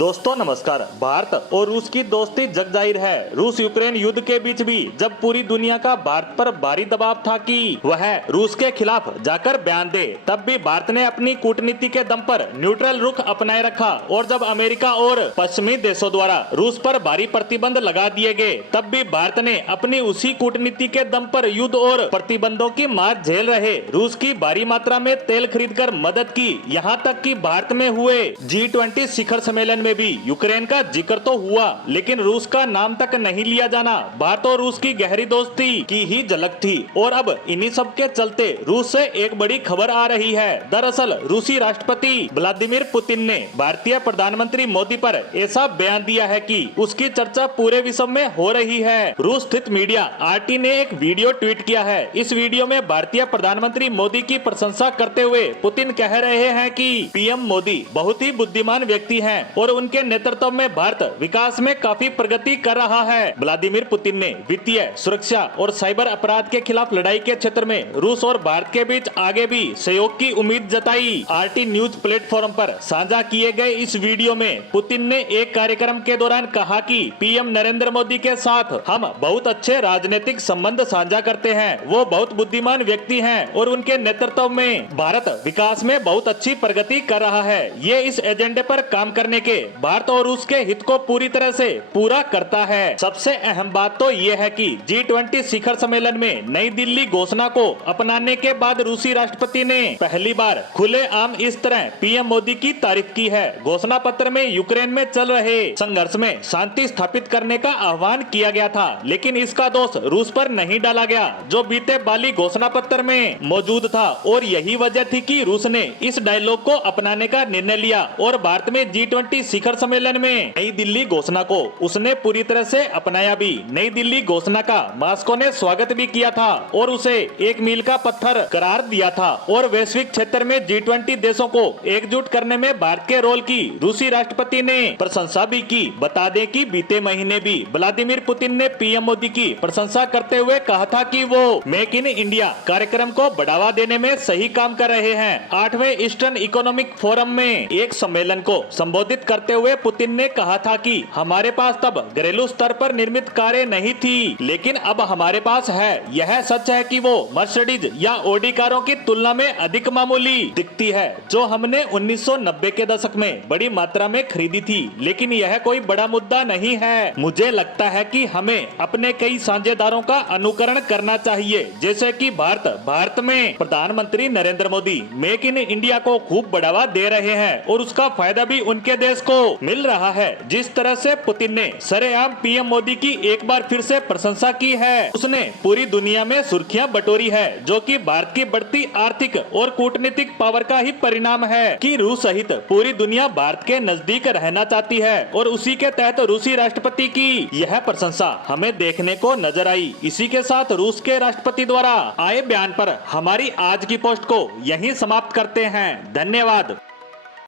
दोस्तों नमस्कार। भारत और रूस की दोस्ती जग जाहिर है। रूस यूक्रेन युद्ध के बीच भी जब पूरी दुनिया का भारत पर भारी दबाव था कि वह रूस के खिलाफ जाकर बयान दे, तब भी भारत ने अपनी कूटनीति के दम पर न्यूट्रल रुख अपनाए रखा। और जब अमेरिका और पश्चिमी देशों द्वारा रूस पर भारी प्रतिबंध लगा दिए गए, तब भी भारत ने अपनी उसी कूटनीति के दम पर युद्ध और प्रतिबंधों की मार झेल रहे रूस की भारी मात्रा में तेल खरीद कर मदद की। यहाँ तक कि भारत में हुए G20 शिखर सम्मेलन में भी यूक्रेन का जिक्र तो हुआ, लेकिन रूस का नाम तक नहीं लिया जाना भारत और रूस की गहरी दोस्ती की ही झलक थी। और अब इन्हीं सब के चलते रूस से एक बड़ी खबर आ रही है। दरअसल रूसी राष्ट्रपति व्लादिमीर पुतिन ने भारतीय प्रधानमंत्री मोदी पर ऐसा बयान दिया है कि उसकी चर्चा पूरे विश्व में हो रही है। रूस स्थित मीडिया RT ने एक वीडियो ट्वीट किया है। इस वीडियो में भारतीय प्रधानमंत्री मोदी की प्रशंसा करते हुए पुतिन कह रहे हैं कि PM मोदी बहुत ही बुद्धिमान व्यक्ति हैं और उनके नेतृत्व में भारत विकास में काफी प्रगति कर रहा है। व्लादिमीर पुतिन ने वित्तीय सुरक्षा और साइबर अपराध के खिलाफ लड़ाई के क्षेत्र में रूस और भारत के बीच आगे भी सहयोग की उम्मीद जताई। RT न्यूज प्लेटफॉर्म पर साझा किए गए इस वीडियो में पुतिन ने एक कार्यक्रम के दौरान कहा कि PM नरेंद्र मोदी के साथ हम बहुत अच्छे राजनीतिक संबंध साझा करते हैं। वो बहुत बुद्धिमान व्यक्ति हैं और उनके नेतृत्व में भारत विकास में बहुत अच्छी प्रगति कर रहा है। ये इस एजेंडे पर काम करने के भारत और रूस के हित को पूरी तरह से पूरा करता है। सबसे अहम बात तो ये है कि G20 शिखर सम्मेलन में नई दिल्ली घोषणा को अपनाने के बाद रूसी राष्ट्रपति ने पहली बार खुलेआम इस तरह PM मोदी की तारीफ की है। घोषणा पत्र में यूक्रेन में चल रहे संघर्ष में शांति स्थापित करने का आह्वान किया गया था, लेकिन इसका दोष रूस पर नहीं डाला गया जो बीते बाली घोषणा पत्र में मौजूद था। और यही वजह थी कि रूस ने इस डायलॉग को अपनाने का निर्णय लिया और भारत में G20 शिखर सम्मेलन में नई दिल्ली घोषणा को उसने पूरी तरह से अपनाया भी। नई दिल्ली घोषणा का मॉस्को ने स्वागत भी किया था और उसे एक मील का पत्थर करार दिया था। और वैश्विक क्षेत्र में G20 देशों को एकजुट करने में भारत के रोल की रूसी राष्ट्रपति ने प्रशंसा भी की। बता दें कि बीते महीने भी व्लादिमीर पुतिन ने PM मोदी की प्रशंसा करते हुए कहा था कि वो मेक इन इंडिया कार्यक्रम को बढ़ावा देने में सही काम कर रहे हैं। 8वें ईस्टर्न इकोनॉमिक फोरम में एक सम्मेलन को संबोधित करते हुए पुतिन ने कहा था कि हमारे पास तब घरेलू स्तर पर निर्मित कारें नहीं थी, लेकिन अब हमारे पास है। यह सच है कि वो मर्सिडीज या ऑडी कारों की तुलना में अधिक मामूली दिखती है, जो हमने 1990 के दशक में बड़ी मात्रा में खरीदी थी, लेकिन यह कोई बड़ा मुद्दा नहीं है। मुझे लगता है कि हमें अपने कई साझेदारों का अनुकरण करना चाहिए, जैसे कि भारत में प्रधानमंत्री Narendra Modi make in India को खूब बढ़ावा दे रहे हैं और उसका फायदा भी उनके देश को मिल रहा है। जिस तरह से पुतिन ने सरेआम PM मोदी की एक बार फिर से प्रशंसा की है, उसने पूरी दुनिया में सुर्खियां बटोरी है, जो कि भारत की बढ़ती आर्थिक और कूटनीतिक पावर का ही परिणाम है कि रूस सहित पूरी दुनिया भारत के नजदीक रहना चाहती है। और उसी के तहत रूसी राष्ट्रपति की यह प्रशंसा हमें देखने को नजर आई। इसी के साथ रूस के राष्ट्रपति द्वारा आए बयान पर हमारी आज की पोस्ट को यहीं समाप्त करते हैं। धन्यवाद।